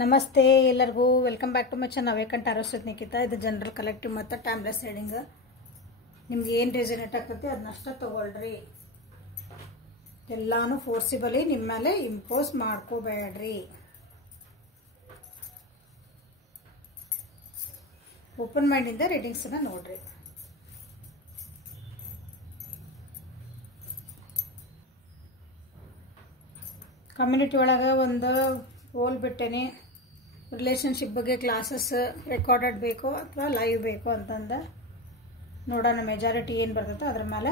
ನಮಸ್ತೆ ಎಲ್ಲರಿಗೂ welcome back to my channel ಅವೇಕಂಠ ಆರೋಗ್ಯ ನಿಖಿತಾ. ಇದು ಜನರಲ್ ಕಲೆಕ್ಟಿವ್ ಮತ್ತು ಟೈಮ್ಲೆಸ್ ರೀಡಿಂಗ್. ನಿಮ್ಗೆ ಏನು ರೆಸನೇಟ್ ಆಗ್ತೈತಿ ಅದನ್ನಷ್ಟ ತಗೊಳ್ರಿ. ಎಲ್ಲಾನು ಫೋರ್ಸಿಬಲಿ ನಿಮ್ಮ ಮೇಲೆ ಇಂಪೋಸ್ ಮಾಡ್ಕೋಬೇಡ್ರಿ. ಓಪನ್ ಮೈಂಡಿಂದ ರೀಡಿಂಗ್ಸನ್ನ ನೋಡ್ರಿ. ಕಮ್ಯುನಿಟಿ ಒಳಗೆ ಒಂದು ಪೋಲ್ ಬಿಟ್ಟೇನೆ, ರಿಲೇಷನ್ಶಿಪ್ ಬಗ್ಗೆ ಕ್ಲಾಸಸ್ ರೆಕಾರ್ಡೆಡ್ ಬೇಕು ಅಥವಾ ಲೈವ್ ಬೇಕು ಅಂತಂದ ನೋಡೋಣ. ಮೆಜಾರಿಟಿ ಏನು ಬರ್ತೈತೆ ಅದ್ರ ಮೇಲೆ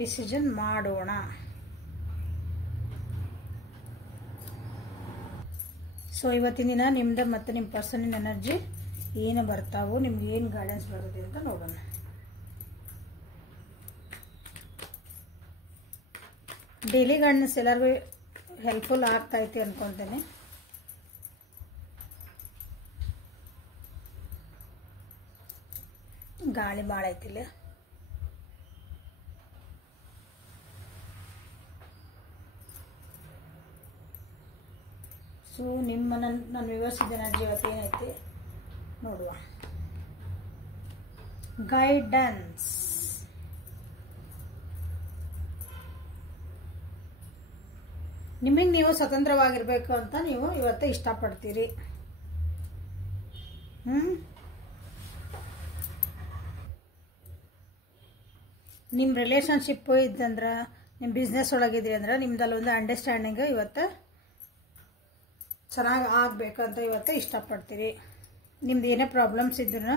ಡಿಸಿಷನ್ ಮಾಡೋಣ. ಸೊ ಇವತ್ತಿನ ದಿನ ನಿಮ್ದು ಮತ್ತು ನಿಮ್ಮ ಪರ್ಸನಿನ ಎನರ್ಜಿ ಏನು ಬರ್ತಾವೋ, ನಿಮ್ಗೆ ಏನು ಗೈಡೆನ್ಸ್ ಬರುತ್ತೆ ಅಂತ ನೋಡೋಣ. ಡೈಲಿ ಗೈಡೆನ್ಸ್ ಎಲ್ಲರಿಗೂ ಹೆಲ್ಪ್ಫುಲ್ ಆಗ್ತೈತಿ ಅನ್ಕೊಂತೇನೆ. ಗಾಳಿ ಭಾಳ ಐತಿಲ್ಲ. ಸೊ ನಿಮ್ಮ ನನ್ನ ವ್ಯವಸ್ಥಿತ ಎನರ್ಜಿ ಇವತ್ತು ಏನೈತಿ ನೋಡುವ. ಗೈಡೆನ್ಸ್. ನಿಮಗೆ ನೀವು ಸ್ವತಂತ್ರವಾಗಿರ್ಬೇಕು ಅಂತ ನೀವು ಇವತ್ತು ಇಷ್ಟಪಡ್ತೀರಿ. ನಿಮ್ಮ ರಿಲೇಷನ್ಶಿಪ್ ಇದ್ದಂದ್ರೆ, ನಿಮ್ಮ ಬಿಸ್ನೆಸ್ ಒಳಗಿದ್ರಿ ಅಂದ್ರೆ ನಿಮ್ದಲ್ಲಿ ಒಂದು ಅಂಡರ್ಸ್ಟ್ಯಾಂಡಿಂಗ್ ಇವತ್ತು ಚೆನ್ನಾಗಿ ಆಗಬೇಕಂತ ಇವತ್ತು ಇಷ್ಟಪಡ್ತೀರಿ. ನಿಮ್ದು ಏನೇ ಪ್ರಾಬ್ಲಮ್ಸ್ ಇದ್ರೂ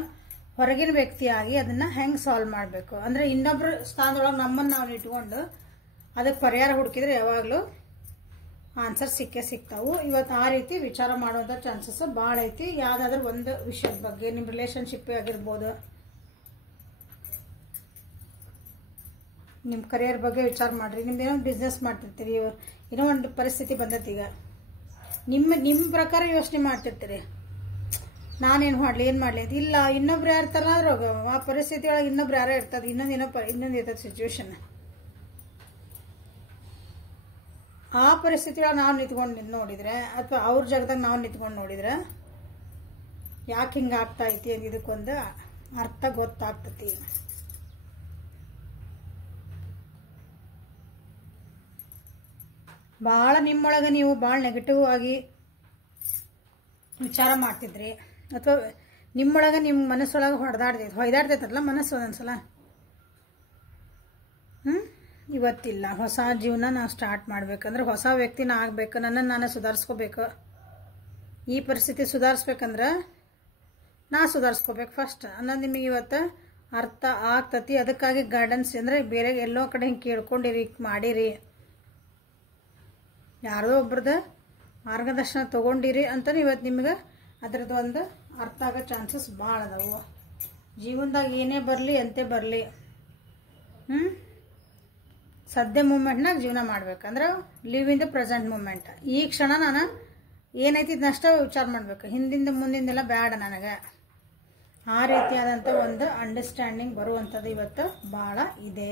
ಹೊರಗಿನ ವ್ಯಕ್ತಿಯಾಗಿ ಅದನ್ನು ಹೆಂಗೆ ಸಾಲ್ವ್ ಮಾಡಬೇಕು ಅಂದರೆ ಇನ್ನೊಬ್ಬರ ಸ್ಥಾನದೊಳಗೆ ನಮ್ಮನ್ನು ನಾವು ಇಟ್ಕೊಂಡು ಅದಕ್ಕೆ ಪರಿಹಾರ ಹುಡುಕಿದ್ರೆ ಯಾವಾಗಲೂ ಆನ್ಸರ್ ಸಿಗ್ತಾವು. ಇವತ್ತು ಆ ರೀತಿ ವಿಚಾರ ಮಾಡುವಂಥ ಚಾನ್ಸಸ್ ಭಾಳ ಐತಿ. ಯಾವುದಾದ್ರೂ ಒಂದು ವಿಷಯದ ಬಗ್ಗೆ, ನಿಮ್ಮ ರಿಲೇಷನ್ಶಿಪ್ ಆಗಿರ್ಬೋದು, ನಿಮ್ಮ ಕರಿಯರ್ ಬಗ್ಗೆ ವಿಚಾರ ಮಾಡಿರಿ. ನಿಮ್ದೇನೋ ಬಿಸ್ನೆಸ್ ಮಾಡ್ತಿರ್ತೀರಿ, ಏನೋ ಒಂದು ಪರಿಸ್ಥಿತಿ ಬಂದೈತಿ, ಈಗ ನಿಮ್ಮ ಪ್ರಕಾರ ಯೋಚನೆ ಮಾಡ್ತಿರ್ತೀರಿ, ನಾನೇನು ಮಾಡಲಿ ಏನು ಮಾಡಲಿ ಅಂತ. ಇಲ್ಲ, ಇನ್ನೊಬ್ರು ಯಾರ್ತಾರ ಅದ್ರಾಗ ಆ ಪರಿಸ್ಥಿತಿ ಒಳಗೆ ಇನ್ನೊಬ್ರು ಯಾರೋ ಇರ್ತದೆ, ಇನ್ನೊಂದು ಇರ್ತದೆ ಸಿಚುವೇಶನ್. ಆ ಪರಿಸ್ಥಿತಿ ಒಳಗೆ ನಾವು ನಿಂತ್ಕೊಂಡು ನೋಡಿದ್ರೆ ಅಥವಾ ಅವ್ರ ಜಾಗದಾಗ ನಾವು ನಿಂತ್ಕೊಂಡು ನೋಡಿದ್ರೆ ಯಾಕೆ ಹಿಂಗೆ ಆಗ್ತಾ ಐತಿ ಅಂತ ಇದಕ್ಕೊಂದು ಅರ್ಥ ಗೊತ್ತಾಗ್ತತಿ. ಭಾಳ ನಿಮ್ಮೊಳಗೆ ನೀವು ಭಾಳ ನೆಗೆಟಿವ್ ಆಗಿ ವಿಚಾರ ಮಾಡ್ತಿದ್ರಿ ಅಥವಾ ನಿಮ್ಮೊಳಗೆ ನಿಮ್ಮ ಮನಸ್ಸೊಳಗೆ ಹೊಯ್ದಾಡ್ತೈತಲ್ಲ ಮನಸ್ಸು ಒಂದೊಂದ್ಸಲ. ಇವತ್ತಿಲ್ಲ, ಹೊಸ ಜೀವನ ನಾವು ಸ್ಟಾರ್ಟ್ ಮಾಡ್ಬೇಕಂದ್ರೆ, ಹೊಸ ವ್ಯಕ್ತಿನ ಆಗ್ಬೇಕು, ನನ್ನನ್ನು ನಾನು ಸುಧಾರಿಸ್ಕೋಬೇಕು. ಈ ಪರಿಸ್ಥಿತಿ ಸುಧಾರಿಸ್ಬೇಕಂದ್ರೆ ನಾ ಸುಧಾರಿಸ್ಕೋಬೇಕು ಫಸ್ಟ್ ಅನ್ನೋದು ನಿಮಗೆ ಇವತ್ತು ಅರ್ಥ ಆಗ್ತತಿ. ಅದಕ್ಕಾಗಿ ಗೈಡೆನ್ಸ್ ಅಂದರೆ ಬೇರೆ ಎಲ್ಲೋ ಕಡೆ ಹಿಂಗೆ ಕೇಳ್ಕೊಂಡಿರಿ, ಮಾಡಿರಿ, ಯಾರದೋ ಒಬ್ರದ್ದು ಮಾರ್ಗದರ್ಶನ ತೊಗೊಂಡಿರಿ ಅಂತ ಇವತ್ತು ನಿಮ್ಗೆ ಅದ್ರದ್ದು ಒಂದು ಅರ್ಥ ಆಗೋ ಚಾನ್ಸಸ್ ಭಾಳ ಅದಾವು. ಜೀವನದಾಗ ಏನೇ ಬರಲಿ ಎಂತೆ ಬರಲಿ, ಸದ್ಯ ಮೂಮೆಂಟ್ನಾಗ ಜೀವನ ಮಾಡ್ಬೇಕಂದ್ರೆ live in the present moment. ಈ ಕ್ಷಣ ನಾನು ಏನೈತಿ ಇದನ್ನಷ್ಟ ವಿಚಾರ ಮಾಡಬೇಕು, ಹಿಂದಿಂದ ಮುಂದಿಂದೆಲ್ಲ ಬೇಡ ನನಗೆ. ಆ ರೀತಿಯಾದಂಥ ಒಂದು ಅಂಡರ್ಸ್ಟ್ಯಾಂಡಿಂಗ್ ಬರುವಂಥದ್ದು ಇವತ್ತು ಭಾಳ ಇದೆ.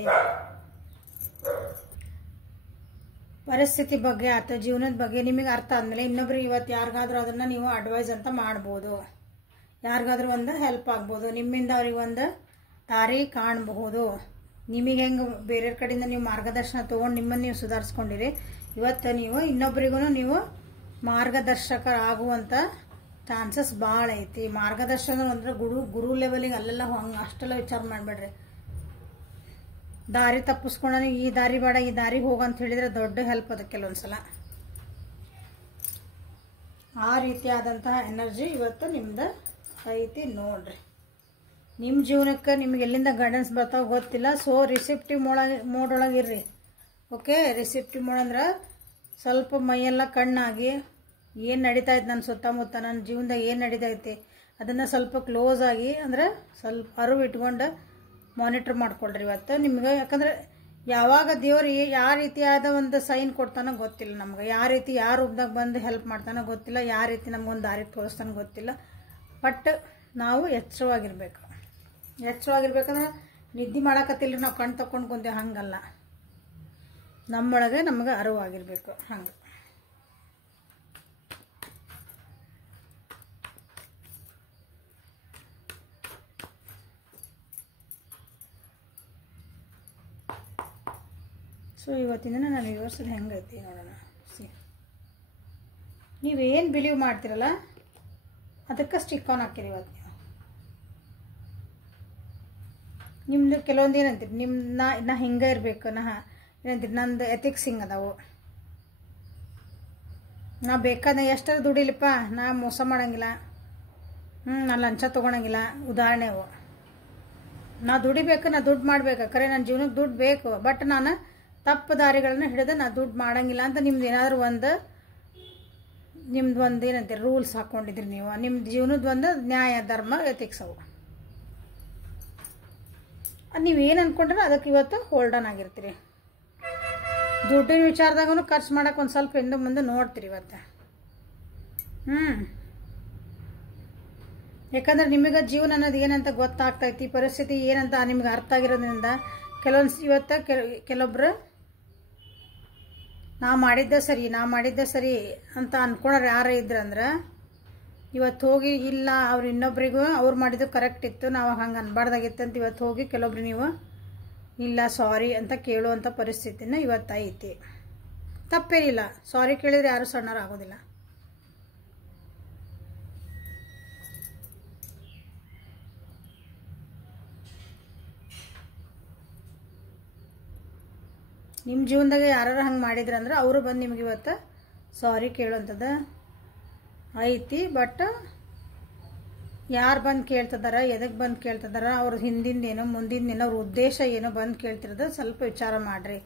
ಪರಿಸ್ಥಿತಿ ಬಗ್ಗೆ ಅಥವಾ ಜೀವನದ ಬಗ್ಗೆ ನಿಮಗೆ ಅರ್ಥ ಆದಮೇಲೆ ಇನ್ನೊಬ್ರಿಗೆ ಇವತ್ತು ಯಾರಿಗಾದ್ರೂ ಅದನ್ನು ನೀವು ಅಡ್ವೈಸ್ ಅಂತ ಮಾಡ್ಬೋದು, ಯಾರಿಗಾದ್ರೂ ಒಂದು ಹೆಲ್ಪ್ ಆಗ್ಬೋದು, ನಿಮ್ಮಿಂದ ಅವ್ರಿಗೆ ಒಂದು ದಾರಿ ಕಾಣಬಹುದು. ನಿಮಗೆ ಹೆಂಗೆ ಬೇರೆ ಕಡೆಯಿಂದ ನೀವು ಮಾರ್ಗದರ್ಶನ ತೊಗೊಂಡು ನಿಮ್ಮನ್ನು ನೀವು ಸುಧಾರಿಸ್ಕೊಂಡಿರಿ, ಇವತ್ತು ನೀವು ಇನ್ನೊಬ್ರಿಗೂ ನೀವು ಮಾರ್ಗದರ್ಶಕರಾಗುವಂಥ ಚಾನ್ಸಸ್ ಭಾಳ ಐತಿ. ಮಾರ್ಗದರ್ಶನ ಅಂದ್ರೆ ಗುರು ಲೆವೆಲಿಗೆ ಅಲ್ಲೆಲ್ಲ ಹಂಗೆ ಅಷ್ಟೆಲ್ಲ ವಿಚಾರ ಮಾಡಬೇಡ್ರಿ. ದಾರಿ ತಪ್ಪಿಸ್ಕೊಂಡ ಈ ದಾರಿ ಬೇಡ ಈ ದಾರಿಗೆ ಹೋಗಂತ ಹೇಳಿದ್ರೆ ದೊಡ್ಡ ಹೆಲ್ಪ್ ಅದು ಕೆಲವೊಂದ್ಸಲ. ಆ ರೀತಿಯಾದಂತಹ ಎನರ್ಜಿ ಇವತ್ತು ನಿಮ್ದು ಐತಿ ನೋಡ್ರಿ. ನಿಮ್ಮ ಜೀವನಕ್ಕೆ ನಿಮ್ಗೆ ಎಲ್ಲಿಂದ ಗೈಡೆನ್ಸ್ ಬರ್ತಾವ ಗೊತ್ತಿಲ್ಲ. ಸೊ ರಿಸೆಪ್ಟಿವ್ ಮೋಡ್ ಒಳಗೆ ಇರ್ರಿ. ಓಕೆ, ರಿಸೆಪ್ಟಿವ್ ಮೋಡ್ ಅಂದ್ರೆ ಸ್ವಲ್ಪ ಮೈಯೆಲ್ಲ ಕಣ್ಣಾಗಿ ಏನು ನಡೀತಾಯ್ತು ನನ್ನ ಸುತ್ತಮುತ್ತ, ನನ್ನ ಜೀವನದಾಗ ಏನು ನಡೀತೈತಿ ಅದನ್ನು ಸ್ವಲ್ಪ ಕ್ಲೋಸ್ ಆಗಿ ಅಂದರೆ ಸ್ವಲ್ಪ ಅರಿವು ಇಟ್ಕೊಂಡು ಮಾನಿಟರ್ ಮಾಡ್ಕೊಳ್ರಿ ಇವತ್ತು ನಿಮ್ಗೆ. ಯಾಕಂದ್ರೆ ಯಾವಾಗ ದೇವ್ರು ಯಾವ ರೀತಿಯಾದ ಒಂದು ಸೈನ್ ಕೊಡ್ತಾನೋ ಗೊತ್ತಿಲ್ಲ ನಮ್ಗೆ, ಯಾವ ರೀತಿ ಯಾರ ರೂಪದಾಗ ಬಂದು ಹೆಲ್ಪ್ ಮಾಡ್ತಾನೋ ಗೊತ್ತಿಲ್ಲ, ಯಾವ ರೀತಿ ನಮ್ಗೊಂದು ದಾರಿ ತೋರಿಸ್ತಾನೋ ಗೊತ್ತಿಲ್ಲ. ಬಟ್ ನಾವು ಎಚ್ಚರವಾಗಿರ್ಬೇಕಂದ್ರೆ ನಿದ್ದೆ ಮಾಡಕತ್ತಿಲ್ಲ ನಾವು ಕಣ್ಣು ತಕೊಂಡು ಕುಂತೇವೆ ಹಂಗಲ್ಲ, ನಮ್ಮೊಳಗೆ ನಮಗೆ ಅರಿವಾಗಿರ್ಬೇಕು. ಹಂಗೆ ಸೊ ಇವತ್ತಿನ ನಾನು ವ್ಯೂವರ್ಸಲ್ಲಿ ಹೆಂಗೈತಿ ನೋಡೋಣ. ನೀವೇನು ಬಿಲೀವ್ ಮಾಡ್ತಿರಲ್ಲ ಅದಕ್ಕೆ ಸ್ಟಿಕ್ ಆನ್ ಹಾಕಿರಿ ಇವತ್ತು ನೀವು. ನಿಮ್ಮದು ಕೆಲವೊಂದು ಏನಂತೀರಿ, ನಾ ಹಿಂಗೆ ಇರಬೇಕು, ಏನಂತೀರಿ, ನಂದು ಎಥಿಕ್ಸ್ ಹಿಂಗೆ ಅದಾವು, ನಾ ಬೇಕಾದ ಎಷ್ಟರ ದುಡಿಲಿಪ್ಪ, ನಾ ಮೋಸ ಮಾಡೋಂಗಿಲ್ಲ, ನಾ ಲಂಚ ತೊಗೊಳಂಗಿಲ್ಲ. ಉದಾಹರಣೆ ಅವು. ನಾ ದುಡಿಬೇಕು, ನಾ ದುಡ್ಡು ಮಾಡ್ಬೇಕು, ಖರೆ ನನ್ನ ಜೀವನಕ್ಕೆ ದುಡ್ಡು ಬೇಕು, ಬಟ್ ನಾನು ತಪ್ಪು ದಾರಿಗಳನ್ನ ಹಿಡಿದು ನಾ ದುಡ್ಡು ಮಾಡೋಂಗಿಲ್ಲ ಅಂತ ನಿಮ್ದು ಏನಾದರೂ ನಿಮ್ದು ಒಂದು ಏನಂತೀರಿ ರೂಲ್ಸ್ ಹಾಕ್ಕೊಂಡಿದ್ರಿ ನೀವು. ನಿಮ್ಮ ಜೀವನದ ಒಂದು ನ್ಯಾಯ ಧರ್ಮ ಎಥಿಕ್ಸ್ ಅವು. ನೀವೇನು ಅಂದ್ಕೊಂಡ್ರೆ ಅದಕ್ಕೆ ಇವತ್ತು ಹೋಲ್ಡ್ ಆನ್ ಆಗಿರ್ತೀರಿ. ದುಡ್ಡಿನ ವಿಚಾರದಾಗೂ ಖರ್ಚು ಮಾಡೋಕೆ ಒಂದು ಸ್ವಲ್ಪ ಹಿಂದೆ ಮುಂದೆ ನೋಡ್ತೀರಿ ಇವತ್ತು. ಯಾಕಂದ್ರೆ ನಿಮಗೆ ಜೀವನ ಅನ್ನೋದು ಏನಂತ ಗೊತ್ತಾಗ್ತೈತಿ, ಪರಿಸ್ಥಿತಿ ಏನಂತ ನಿಮ್ಗೆ ಅರ್ಥ ಆಗಿರೋದ್ರಿಂದ ಇವತ್ತು ಕೆಲವೊಬ್ರು ನಾ ಮಾಡಿದ್ದೆ ಸರಿ ಅಂತ ಅನ್ಕೊಳೋರು ಯಾರು ಇದ್ರಂದ್ರೆ ಇವತ್ತು ಹೋಗಿ ಇಲ್ಲ ಅವ್ರು ಇನ್ನೊಬ್ರಿಗೂ ಅವ್ರು ಮಾಡಿದ್ದು ಕರೆಕ್ಟ್ ಇತ್ತು, ನಾವು ಹಂಗೆ ಅನ್ಬಾರ್ದಾಗಿತ್ತು ಅಂತ ಇವತ್ತು ಹೋಗಿ ಕೆಲವೊಬ್ರು ನೀವು ಇಲ್ಲ ಸಾರಿ ಅಂತ ಕೇಳುವಂಥ ಪರಿಸ್ಥಿತಿನ ಇವತ್ತು ಐತಿ. ತಪ್ಪೇನಿಲ್ಲ, ಸಾರಿ ಕೇಳಿದ್ರೆ ಯಾರು ಸಣ್ಣರು ಆಗೋದಿಲ್ಲ. ನಿಮ್ಮ ಜೀವನದಾಗ ಯಾರು ಹಂಗೆ ಮಾಡಿದ್ರಂದ್ರೆ ಅವರು ಬಂದು ನಿಮ್ಗೆ ಇವತ್ತು ಸಾರಿ ಕೇಳುವಂಥದ್ದು ಐತಿ. ಬಟ್ ಯಾರು ಬಂದು ಕೇಳ್ತಿದಾರ, ಎದಕ್ಕೆ ಬಂದು ಕೇಳ್ತಿದಾರ, ಅವ್ರ ಹಿಂದಿಂದೇನೋ ಮುಂದಿಂದೇನೋ ಅವ್ರ ಉದ್ದೇಶ ಏನೋ ಬಂದು ಕೇಳ್ತಿರೋದು ಸ್ವಲ್ಪ ವಿಚಾರ ಮಾಡಿರಿ.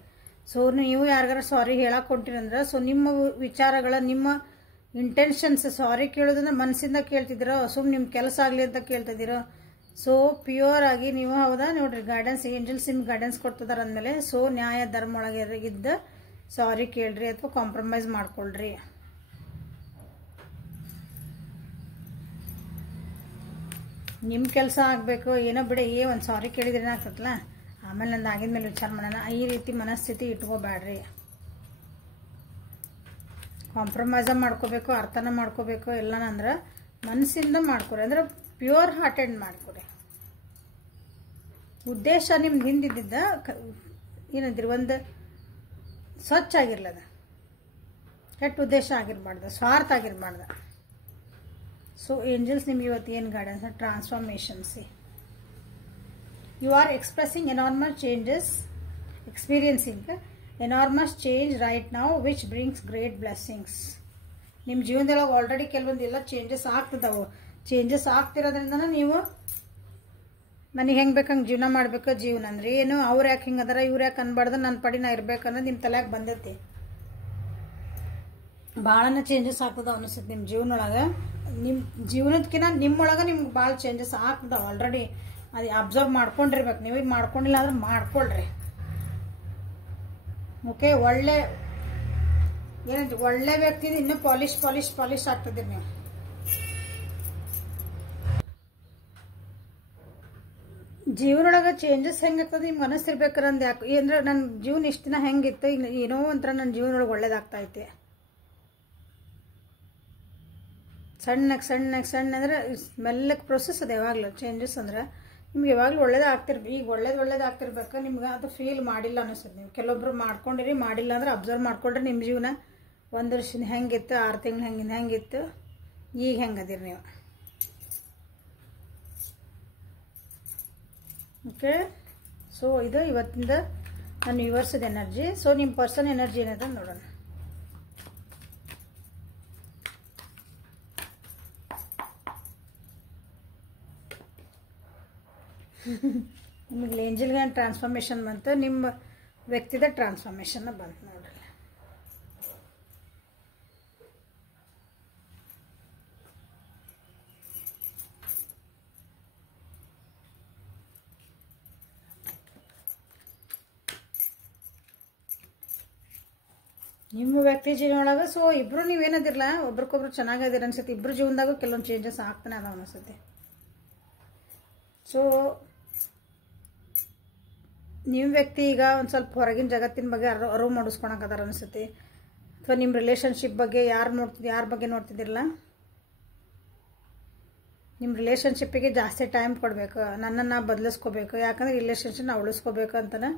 ಸೊ ನೀವು ಯಾರಿಗಾರ ಸಾರಿ ಹೇಳಕ್ಕೆ ಹೊಂಟಿರಂದ್ರೆ ಸೊ ನಿಮ್ಮ ವಿಚಾರಗಳ ನಿಮ್ಮ ಇಂಟೆನ್ಷನ್ಸ್ ಸಾರಿ ಕೇಳೋದಂದ್ರೆ ಮನಸ್ಸಿಂದ ಕೇಳ್ತಿದ್ದೀರೋ ಸುಮ್ಮನೆ ನಿಮ್ಮ ಕೆಲಸ ಆಗಲಿ ಅಂತ ಕೇಳ್ತಿದ್ದೀರೋ. ಸೊ ಪ್ಯೂರ್ ಆಗಿ ನೀವು ಹೌದಾ ನೋಡ್ರಿ, ಗೈಡೆನ್ಸ್ ಏಂಜಲ್ಸ್ ನಿಮ್ಗೆ ಗೈಡೆನ್ಸ್ ಕೊಡ್ತಿದಾರ ಅಂದಮೇಲೆ ಸೊ ನ್ಯಾಯ ಧರ್ಮ ಒಳಗೆ ಇದ್ದ ಸಾರಿ ಕೇಳ್ರಿ ಅಥವಾ ಕಾಂಪ್ರಮೈಸ್ ಮಾಡ್ಕೊಳ್ರಿ. ನಿಮ್ಮ ಕೆಲಸ ಆಗಬೇಕು, ಏನೋ ಬಿಡಿ ಒಂದು ಸಾರಿ ಕೇಳಿದ್ರೆ ಏನಾಗ್ತದಲ್ಲ, ಆಮೇಲೆ ನಂದು ಆಗಿದ್ಮೇಲೆ ವಿಚಾರ ಮಾಡೋಣ, ಈ ರೀತಿ ಮನಸ್ಥಿತಿ ಇಟ್ಕೋಬೇಡ್ರಿ. ಕಾಂಪ್ರಮೈಸ ಮಾಡ್ಕೋಬೇಕು, ಅರ್ಥನ ಮಾಡ್ಕೋಬೇಕು. ಎಲ್ಲನಂದ್ರೆ ಮನಸ್ಸಿಂದ ಮಾಡ್ಕೊರಿ, ಅಂದ್ರೆ ಪ್ಯೂರ್ ಹಾರ್ಟೆಡ್ ಮಾಡ್ಕೊರಿ. ಉದ್ದೇಶ ನಿಮ್ದು ಹಿಂದಿದ್ದ ಏನಂತೀರಿ ಒಂದು ಸ್ವಚ್ಛ ಆಗಿರ್ಲದ, ಕೆಟ್ಟ ಉದ್ದೇಶ ಆಗಿರ್ಬಾರ್ದು, ಸ್ವಾರ್ಥ ಆಗಿರ್ಬಾರ್ದು. ಸೊ ಏಂಜಲ್ಸ್ ನಿಮ್ಗೆ ಇವತ್ತು ಏನು guidance, transformation. You are expressing enormous changes, experiencing enormous change right now which brings great blessings. ನಿಮ್ಮ ಜೀವನದೊಳಗೆ ಆಲ್ರೆಡಿ ಕೆಲವೊಂದೆಲ್ಲ ಚೇಂಜಸ್ ಆಗ್ತದವು. ಚೇಂಜಸ್ ಆಗ್ತಿರೋದ್ರಿಂದ ನೀವು ನನಗೆ ಹೆಂಗೆ ಬೇಕಂಗೆ ಜೀವನ ಮಾಡ್ಬೇಕು. ಜೀವನ ಅಂದ್ರೆ ಏನು, ಅವ್ರು ಯಾಕೆ ಹಿಂಗೆ ಅದಾರ, ಇವ್ರು ಯಾಕೆ ಅನ್ಬಾರ್ದು, ನನ್ನ ಪಡಿ ನಾ ಇರ್ಬೇಕನ್ನೋದು ನಿಮ್ಮ ತಲೆಯಾಗ ಬಂದೈತಿ. ಭಾಳನ ಚೇಂಜಸ್ ಆಗ್ತದ ಅನಿಸುತ್ತೆ ನಿಮ್ಮ ಜೀವನೊಳಗೆ. ನಿಮ್ಮ ಜೀವನದಕ್ಕಿಂತ ನಿಮ್ಮೊಳಗೆ ನಿಮ್ಗೆ ಭಾಳ ಚೇಂಜಸ್ ಆಗ್ತದ ಆಲ್ರೆಡಿ. ಅದು ಅಬ್ಸರ್ವ್ ಮಾಡ್ಕೊಂಡಿರ್ಬೇಕು. ನೀವು ಮಾಡ್ಕೊಂಡಿಲ್ಲ ಅಂದ್ರೆ ಮಾಡ್ಕೊಳ್ರಿ. ಓಕೆ, ಒಳ್ಳೆ ಏನಂತ ಒಳ್ಳೆ ವ್ಯಕ್ತಿಯಿಂದ ಇನ್ನೂ ಪಾಲಿಶ್ ಆಗ್ತದೆ. ನೀವು ಜೀವನೊಳಗೆ ಚೇಂಜಸ್ ಹೆಂಗಾಗ್ತದೆ ನಿಮ್ಗೆ ಅನಿಸ್ತಿರ್ಬೇಕಂದ್ರೆ ಯಾಕೆ ಅಂದ್ರೆ ನನ್ನ ಜೀವನ ಇಷ್ಟು ದಿನ ಹೆಂಗಿತ್ತು, ಈಗ ಏನೋ ಒಂಥರ ನನ್ನ ಜೀವನೊಳಗೆ ಒಳ್ಳೇದಾಗ್ತಾ ಐತೆ. ಸಣ್ಣ ಅಂದ್ರೆ ಮೆಲ್ಲಕ್ಕೆ ಪ್ರೊಸೆಸ್ ಅದು. ಯಾವಾಗಲೂ ಚೇಂಜಸ್ ಅಂದ್ರೆ ನಿಮ್ಗೆ ಯಾವಾಗಲೂ ಈಗ ಒಳ್ಳೇದಾಗ್ತಿರ್ಬೇಕು. ನಿಮ್ಗೆ ಅದು ಫೀಲ್ ಮಾಡಿಲ್ಲ ಅನಿಸ್ತದೆ. ನೀವು ಕೆಲವೊಬ್ರು ಮಾಡ್ಕೊಂಡಿರಿ, ಮಾಡಿಲ್ಲ ಅಂದ್ರೆ ಅಬ್ಸರ್ವ್ ಮಾಡ್ಕೊಂಡ್ರೆ ನಿಮ್ಮ ಜೀವನ 1 ವರ್ಷದ ಹೆಂಗಿತ್ತು, 6 ತಿಂಗಳು ಹೆಂಗಿತ್ತು, ಈಗ ಹೆಂಗದಿರಿ ನೀವು. ಓಕೆ, ಸೊ ಇದು ಇವತ್ತಿಂದ ನನ್ನ ವ್ಯೂವರ್ಸದ ಎನರ್ಜಿ. ಸೊ ನಿಮ್ಮ ಪರ್ಸನ್ ಎನರ್ಜಿ ಏನದ ನೋಡೋಣ. ನಿಮಗೆ ಏಂಜಲ್ಗೆ ಟ್ರಾನ್ಸ್ಫಾರ್ಮೇಷನ್ ಬಂತು, ನಿಮ್ಮ ವ್ಯಕ್ತಿದ ಟ್ರಾನ್ಸ್ಫಾರ್ಮೇಷನ್ ಬಂತು ನೋಡ್ರಿ. ನಿಮ್ಮ ವ್ಯಕ್ತಿ ಜೀವನ ಒಳಗೆ ಸೊ ಇಬ್ರು ನೀವೇನದಿರಲ್ಲ, ಒಬ್ರಿಗೊಬ್ರು ಚೆನ್ನಾಗದಿರ ಅನ್ಸುತ್ತೆ. ಇಬ್ರು ಜೀವನದಾಗೂ ಕೆಲವೊಂದು ಚೇಂಜಸ್ ಆಗ್ತಾನೆ ಅದಾವ ಅನಿಸುತ್ತೆ. ಸೊ ನಿಮ್ಮ ವ್ಯಕ್ತಿ ಈಗ ಒಂದು ಸ್ವಲ್ಪ ಹೊರಗಿನ ಜಗತ್ತಿನ ಬಗ್ಗೆ ಅರಿವು ಮೂಡಿಸ್ಕೊಳಕದಾರ ಅನಿಸುತ್ತೆ. ಅಥವಾ ನಿಮ್ಮ ರಿಲೇಷನ್ಶಿಪ್ ಬಗ್ಗೆ ಯಾರ ಬಗ್ಗೆ ನೋಡ್ತಿದ್ದಿರಲ್ಲ, ನಿಮ್ಮ ರಿಲೇಷನ್ಶಿಪ್ಪಿಗೆ ಜಾಸ್ತಿ ಟೈಮ್ ಕೊಡಬೇಕು. ನನ್ನನ್ನು ಬದಲಿಸ್ಕೋಬೇಕು, ಯಾಕಂದರೆ ರಿಲೇಷನ್ಶಿಪ್ನ ಉಳಿಸ್ಕೋಬೇಕು ಅಂತಲೇ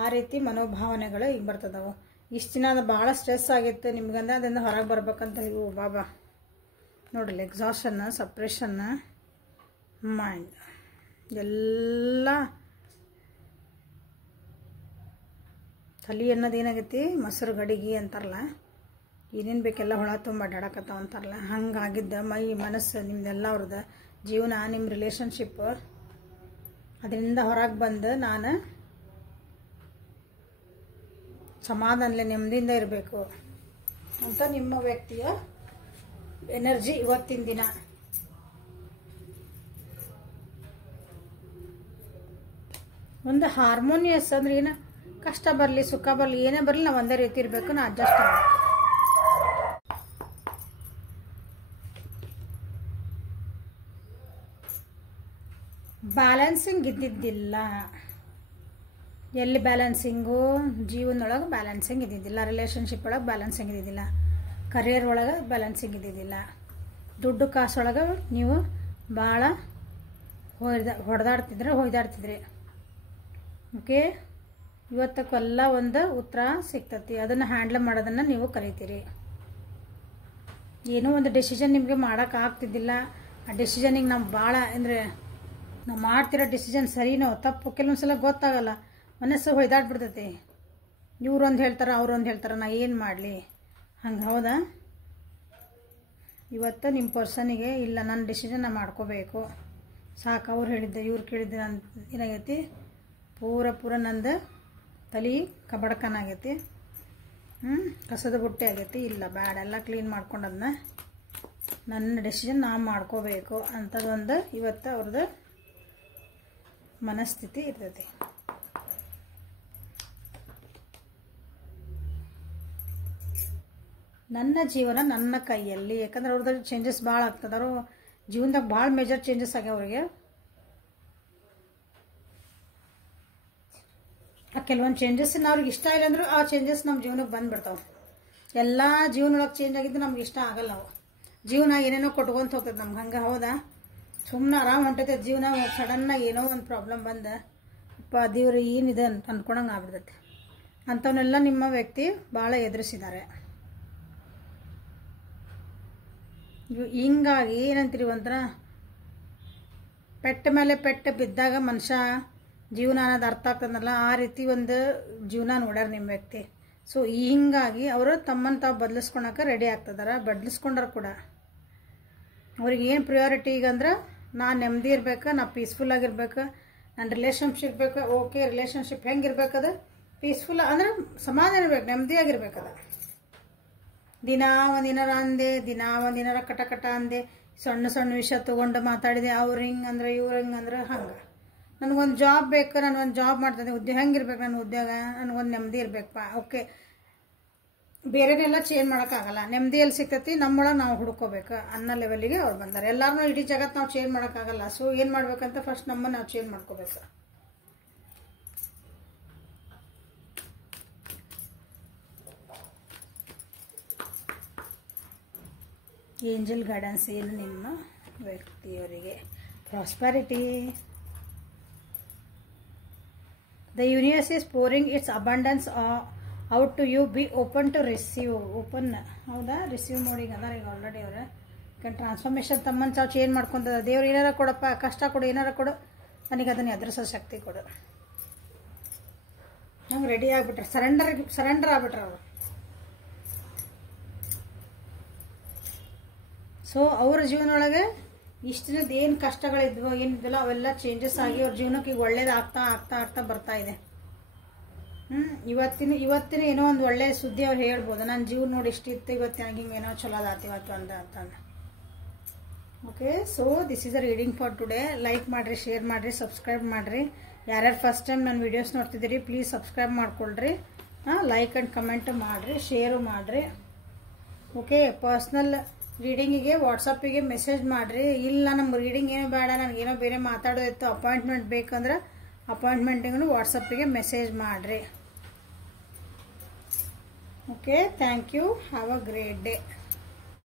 ಆ ರೀತಿ ಮನೋಭಾವನೆಗಳು ಈಗ ಬರ್ತದವು. ಇಷ್ಟು ದಿನ ಅದು ಭಾಳ ಸ್ಟ್ರೆಸ್ ಆಗಿತ್ತು ನಿಮ್ಗಂದ, ಅದರಿಂದ ಹೊರಗೆ ಬರ್ಬೇಕಂತ ಇವು ಬಾಬಾ ನೋಡ್ರಿ. ಎಕ್ಸಾಷನ್ನ, ಸಪ್ರೆಷನ್ನ, ಮೈಂಡ್ ಎಲ್ಲ ತಲೆ ಅನ್ನೋದು ಏನಾಗೈತಿ ಮೊಸರು ಗಡಿಗೆ ಅಂತಾರಲ್ಲ, ಏನೇನು ಬೇಕೆಲ್ಲ ಹುಳ ತುಂಬ ಅಡ್ಡಾಡಕತ್ತಾವ ಅಂತಾರಲ್ಲ, ಹಂಗಾಗಿದ್ದ ಮೈ ಮನಸ್ಸು ನಿಮ್ದೆಲ್ಲ ಅವ್ರದ್ದು ಜೀವನ, ನಿಮ್ಮ ರಿಲೇಷನ್ಶಿಪ್, ಅದರಿಂದ ಹೊರಗೆ ಬಂದು ನಾನು ಸಮಾಧಾನಲೆ ನೆಮ್ಮದಿಯಿಂದ ಇರಬೇಕು ಅಂತ ನಿಮ್ಮ ವ್ಯಕ್ತಿಯ ಎನರ್ಜಿ ಇವತ್ತಿನ ದಿನ. ಒಂದು ಹಾರ್ಮೋನಿಯಸ್ ಅಂದ್ರೆ ಏನು, ಕಷ್ಟ ಬರಲಿ ಸುಖ ಬರಲಿ ಏನೇ ಬರಲಿ ನಾವು ಒಂದೇ ರೀತಿ ಇರಬೇಕು, ನಾ ಅಡ್ಜಸ್ಟ್ ಆಗಬೇಕು. ಬ್ಯಾಲೆನ್ಸಿಂಗ್ ಇದ್ದಿದ್ದಿಲ್ಲ. ಎಲ್ಲಿ ಬ್ಯಾಲೆನ್ಸಿಂಗು? ಜೀವನದೊಳಗೆ ಬ್ಯಾಲೆನ್ಸಿಂಗ್ ಇದ್ದಿದ್ದಿಲ್ಲ, ರಿಲೇಷನ್ಶಿಪ್ ಒಳಗೆ ಬ್ಯಾಲೆನ್ಸಿಂಗ್ ಇದ್ದಿದ್ದಿಲ್ಲ, ಕರಿಯರ್ ಒಳಗೆ ಬ್ಯಾಲೆನ್ಸಿಂಗ್ ಇದ್ದಿದ್ದಿಲ್ಲ, ದುಡ್ಡು ಕಾಸೊಳಗೆ ನೀವು ಭಾಳ ಹೊಡೆದಾಡ್ತಿದ್ರಿ. ಓಕೆ, ಇವತ್ತಕ್ಕೆಲ್ಲ ಒಂದು ಉತ್ತರ ಸಿಗ್ತತಿ. ಅದನ್ನು ಹ್ಯಾಂಡ್ಲ್ ಮಾಡೋದನ್ನು ನೀವು ಕರಿತೀರಿ. ಏನೋ ಒಂದು ಡೆಸಿಷನ್ ನಿಮಗೆ ಮಾಡೋಕೆ ಆಗ್ತಿದ್ದಿಲ್ಲ, ಆ ಡೆಸಿಷನಿಗೆ ನಾವು ಭಾಳ ಅಂದರೆ ನಾವು ಮಾಡ್ತಿರೋ ಡೆಸಿಷನ್ ಸರಿನೋ ತಪ್ಪು ಕೆಲವೊಂದು ಸಲ ಗೊತ್ತಾಗಲ್ಲ, ಮನಸ್ಸು ಹೊಯ್ದಾಡ್ಬಿಡ್ತೈತಿ. ಇವ್ರೊಂದು ಹೇಳ್ತಾರೆ, ಅವ್ರೊಂದು ಹೇಳ್ತಾರೆ, ನಾ ಏನು ಮಾಡಲಿ? ಹಂಗೆ ಹೌದಾ? ಇವತ್ತು ನಿಮ್ಮ ಪರ್ಸನಿಗೆ ಇಲ್ಲ, ನನ್ನ ಡೆಸಿಷನ್ ನಾ ಮಾಡ್ಕೋಬೇಕು, ಸಾಕು, ಅವ್ರು ಹೇಳಿದ್ದೆ ಇವ್ರು ಕೇಳಿದ್ದೆ, ನಾನು ಏನಾಗೈತಿ ಪೂರ ನಂದು ತಲೆ ಕಬಡ್ಕನಾಗೈತಿ, ಕಸದ ಬುಟ್ಟೆ ಆಗೈತಿ, ಇಲ್ಲ ಬ್ಯಾಡ, ಎಲ್ಲ ಕ್ಲೀನ್ ಮಾಡ್ಕೊಂಡದನ್ನ ನನ್ನ ಡೆಸಿಷನ್ ನಾ ಮಾಡ್ಕೋಬೇಕು ಅಂಥದ್ದೊಂದು ಇವತ್ತು ಅವ್ರದ್ದು ಮನಸ್ಥಿತಿ ಇರ್ತೈತಿ. ನನ್ನ ಜೀವನ ನನ್ನ ಕೈಯಲ್ಲಿ, ಯಾಕಂದ್ರೆ ಅವ್ರದ್ದು ಚೇಂಜಸ್ ಭಾಳ ಆಗ್ತದೆ, ಅವರು ಜೀವನದಾಗ ಭಾಳ ಮೇಜರ್ ಚೇಂಜಸ್ ಆಗ್ಯಾವ ಅವ್ರಿಗೆ. ಆ ಕೆಲವೊಂದು ಚೇಂಜಸ್ನ ಅವ್ರಿಗೆ ಇಷ್ಟ ಇಲ್ಲ ಅಂದರೂ ಆ ಚೇಂಜಸ್ ನಮ್ಮ ಜೀವನಕ್ಕೆ ಬಂದುಬಿಡ್ತಾವೆ. ಎಲ್ಲ ಜೀವನೊಳಗೆ ಚೇಂಜ್ ಆಗಿದ್ದು ನಮ್ಗೆ ಇಷ್ಟ ಆಗಲ್ಲ. ಅವು ಜೀವನ ಏನೇನೋ ಕೊಟ್ಕೊಂತ ಹೋಗ್ತದೆ ನಮ್ಗೆ, ಹಂಗೆ ಹೌದಾ? ಸುಮ್ಮನೆ ಆರಾಮ್ ಹೊಂಟೈತೆ ಜೀವನ, ಸಡನ್ನಾಗಿ ಏನೋ ಒಂದು ಪ್ರಾಬ್ಲಮ್ ಬಂದ ಅಪ್ಪ ದೇವ್ರು ಏನಿದೆ ಅಂತ ಅಂದ್ಕೊಂಡಂಗೆ ಆಗ್ಬಿಡ್ತೈತೆ. ಅಂಥವನ್ನೆಲ್ಲ ನಿಮ್ಮ ವ್ಯಕ್ತಿ ಭಾಳ ಎದುರಿಸಿದ್ದಾರೆ. ಹಿಂಗಾಗಿ ಏನಂತೀರಿ, ಒಂಥರ ಪೆಟ್ಟ ಮೇಲೆ ಪೆಟ್ಟ ಬಿದ್ದಾಗ ಮನುಷ್ಯ ಜೀವನ ಅನ್ನೋದು ಅರ್ಥ ಆಗ್ತದಲ್ಲ, ಆ ರೀತಿ ಒಂದು ಜೀವನ ನೋಡ್ಯಾರ ನಿಮ್ಮ ವ್ಯಕ್ತಿ. ಸೊ ಹಿಂಗಾಗಿ ಅವರು ತಮ್ಮನ್ನು ತಾವು ಬದಲಿಸ್ಕೊಳಕ್ಕೆ ರೆಡಿ ಆಗ್ತದಾರ, ಬದಲಿಸ್ಕೊಂಡ್ರು ಕೂಡ. ಅವ್ರಿಗೆ ಏನು ಪ್ರಿಯಾರಿಟಿ ಈಗ ಅಂದ್ರೆ, ನಾನು ನೆಮ್ಮದಿ ಇರ್ಬೇಕು, ನಾ ಪೀಸ್ಫುಲ್ಲಾಗಿರ್ಬೇಕು, ನನ್ನ ರಿಲೇಷನ್ಶಿಪ್ ಇರ್ಬೇಕು. Okay, relationship ಹೆಂಗಿರ್ಬೇಕದ? ಪೀಸ್ಫುಲ್ ಅಂದ್ರೆ ಸಮಾಧಾನ ಇರ್ಬೇಕು, ನೆಮ್ಮದಿಯಾಗಿರ್ಬೇಕದ. ದಿನ ಒಂದಿನಾರ ಅಂದೆ, ದಿನ ಒಂದಿನಾರ ಕಟ ಅಂದೆ, ಸಣ್ಣ ಸಣ್ಣ ವಿಷಯ ತೊಗೊಂಡು ಮಾತಾಡಿದೆ, ಅವ್ರು ಹಿಂಗೆ ಅಂದ್ರೆ ಇವ್ರು ಹಿಂಗೆ ಅಂದ್ರೆ ಹಂಗೆ. ನನಗೊಂದು ಜಾಬ್ ಬೇಕು, ನಾನು ಒಂದು ಜಾಬ್ ಮಾಡ್ತಿದ್ದೆ, ಉದ್ಯೋಗ ಹೆಂಗಿರ್ಬೇಕು, ನನ್ನ ಉದ್ಯೋಗ ನನಗೊಂದು ನೆಮ್ಮದಿ ಇರ್ಬೇಕಪ್ಪ. ಓಕೆ, ಬೇರೆನೆಲ್ಲ ಚೇಂಜ್ ಮಾಡೋಕ್ಕಾಗಲ್ಲ, ನೆಮ್ಮದಿ ಎಲ್ಲಿ ಸಿಗ್ತೈತಿ ನಮ್ಮೊಳಗೆ ನಾವು ಹುಡ್ಕೋಬೇಕು ಅನ್ನೋ ಲೆವೆಲಿಗೆ ಅವ್ರು ಬಂದಾರೆ. ಎಲ್ಲರೂ ಇಡೀ ಜಗತ್ತು ನಾವು ಚೇಂಜ್ ಮಾಡೋಕ್ಕಾಗಲ್ಲ. ಸೊ ಏನು ಮಾಡ್ಬೇಕಂತ ಫಸ್ಟ್ ನಮ್ಮನ್ನು ನಾವು ಚೇಂಜ್ ಮಾಡ್ಕೋಬೇಕು. ಏಂಜಲ್ ಗೈಡೆನ್ಸ್ ಏನು ನಿಮ್ಮ ವ್ಯಕ್ತಿಯವರಿಗೆ? Prosperity. The universe is pouring its abundance out to you. Be open to receive. Open ಹೌದಾ? ರಿಸೀವ್ ನೋಡಿ ಅದಾರ ಈಗ ಆಲ್ರೆಡಿ ಅವ್ರ ಟ್ರಾನ್ಸ್ಫಾರ್ಮೇಶನ್ ತಮ್ಮನ್ನು ತಾವು ಚೇಂಜ್ ಮಾಡ್ಕೊಂತದ. ದೇವ್ರು ಏನಾರ ಕೊಡಪ್ಪ, ಕಷ್ಟ ಕೊಡು, ಏನಾರ ಕೊಡು, ನನಗೆ ಅದನ್ನು ಎದುರಿಸೋ ಶಕ್ತಿ ಕೊಡು. ಹಂಗೆ ರೆಡಿ ಆಗಿಬಿಟ್ರೆ, ಸರೆಂಡರ್ ಆಗ್ಬಿಟ್ರೆ ಅವರು. ಸೊ ಅವ್ರ ಜೀವನೊಳಗೆ ಇಷ್ಟು ದಿನದ ಏನು ಕಷ್ಟಗಳಿದ್ವೋ ಏನಿದ್ವಲ್ಲ ಅವೆಲ್ಲ ಚೇಂಜಸ್ ಆಗಿ ಅವ್ರ ಜೀವನಕ್ಕೆ ಈಗ ಒಳ್ಳೇದು ಆಗ್ತಾ ಬರ್ತಾ ಇದೆ. ಇವತ್ತಿನ ಏನೋ ಒಂದು ಒಳ್ಳೆ ಸುದ್ದಿ ಅವ್ರು ಹೇಳ್ಬೋದು, ನನ್ನ ಜೀವನ ನೋಡಿ ಇಷ್ಟಿತ್ತು, ಇವತ್ತಿನ ಹಿಂಗೆ ಏನೋ ಚಲೋ ಅದಾತಿ ಇವತ್ತು ಅಂತ. Okay, so this is a reading for today. Like ಮಾಡಿರಿ, ಶೇರ್ ಮಾಡಿರಿ, ಸಬ್ಸ್ಕ್ರೈಬ್ ಮಾಡಿರಿ. ಯಾರ್ಯಾರು ಫಸ್ಟ್ ಟೈಮ್ ನನ್ನ ವೀಡಿಯೋಸ್ ನೋಡ್ತಿದ್ದೀರಿ ಪ್ಲೀಸ್ ಸಬ್ಸ್ಕ್ರೈಬ್ ಮಾಡ್ಕೊಳ್ರಿ, ಲೈಕ್ ಆ್ಯಂಡ್ ಕಮೆಂಟ್ ಮಾಡಿರಿ, ಶೇರು ಮಾಡಿರಿ. ಓಕೆ, ಪರ್ಸ್ನಲ್ ರೀಡಿಂಗಿಗೆ ವಾಟ್ಸಪ್ಪಿಗೆ ಮೆಸೇಜ್ ಮಾಡಿರಿ. ಇಲ್ಲ ನಮ್ಗೆ ರೀಡಿಂಗ್ ಏನೋ ಬೇಡ, ನನಗೇನೋ ಬೇರೆ ಮಾತಾಡೋದಿತ್ತು, ಅಪಾಯಿಂಟ್ಮೆಂಟ್ ಬೇಕಂದ್ರೆ ಅಪಾಯಿಂಟ್ಮೆಂಟಿಗೂ ವಾಟ್ಸಪ್ಪಿಗೆ ಮೆಸೇಜ್ ಮಾಡಿರಿ. Okay, thank you. Have a great day.